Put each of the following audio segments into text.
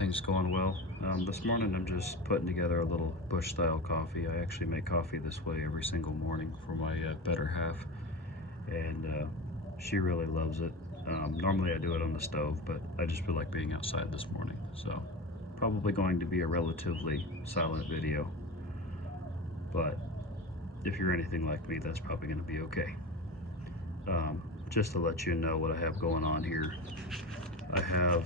everything's going well. This morning I'm just putting together a little bush style coffee. I actually make coffee this way every single morning for my better half, and she really loves it. Normally I do it on the stove, but I just feel like being outside this morning, so probably going to be a relatively silent video, but if you're anything like me, that's probably going to be okay. Just to let you know what I have going on here, I have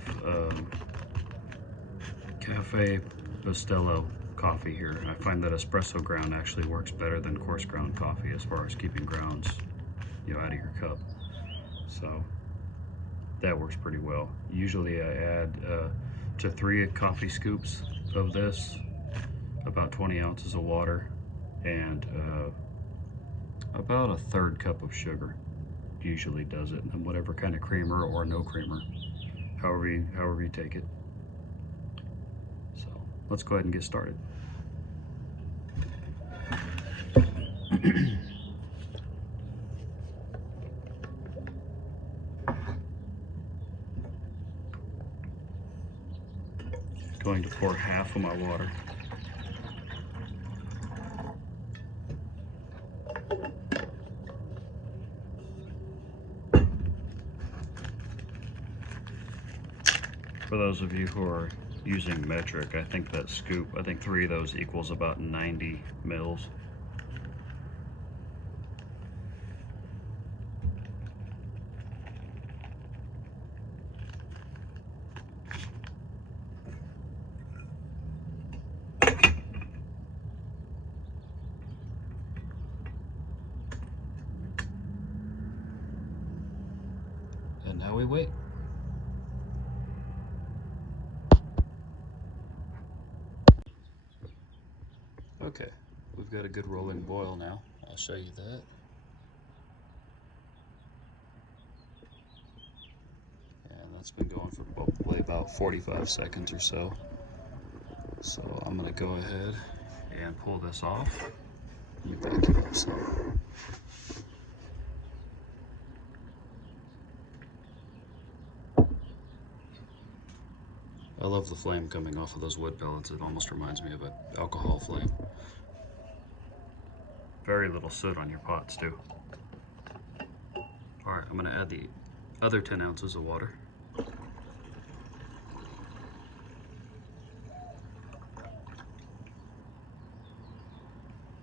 Cafe Bustelo coffee here. I find that espresso ground actually works better than coarse ground coffee as far as keeping grounds, out of your cup. So that works pretty well. Usually I add to 3 coffee scoops of this about 20 ounces of water and about a 1/3 cup of sugar. Usually does it, and whatever kind of creamer or no creamer, however you take it. So let's go ahead and get started. Going to pour half of my water. For those of you who are using metric, I think that scoop, I think 3 of those equals about 90 mils. And now we wait. Okay, we've got a good rolling boil now. I'll show you that. And that's been going for probably about 45 seconds or so. So I'm gonna go ahead and pull this off. Let me back you up some. I love the flame coming off of those wood pellets. It almost reminds me of an alcohol flame. Very little soot on your pots too. All right, I'm gonna add the other 10 ounces of water.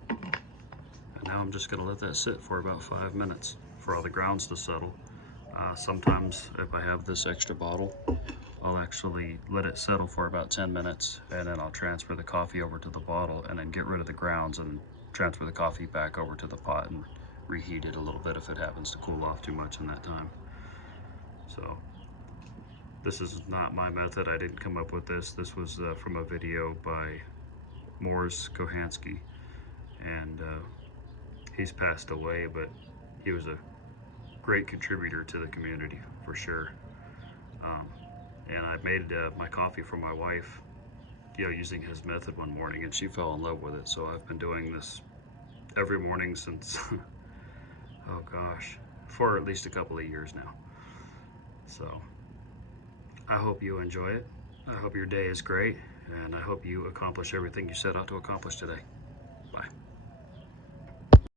And now I'm just gonna let that sit for about 5 minutes for all the grounds to settle. Sometimes if I have this extra bottle, I'll actually let it settle for about 10 minutes, and then I'll transfer the coffee over to the bottle and then get rid of the grounds and transfer the coffee back over to the pot and reheat it a little bit if it happens to cool off too much in that time. So this is not my method. I didn't come up with this. This was from a video by Mors Kohansky, and he's passed away, but he was a great contributor to the community for sure. And I made my coffee for my wife, using his method one morning, and she fell in love with it. So I've been doing this every morning since, oh gosh, for at least a couple of years now. So I hope you enjoy it. I hope your day is great, and I hope you accomplish everything you set out to accomplish today.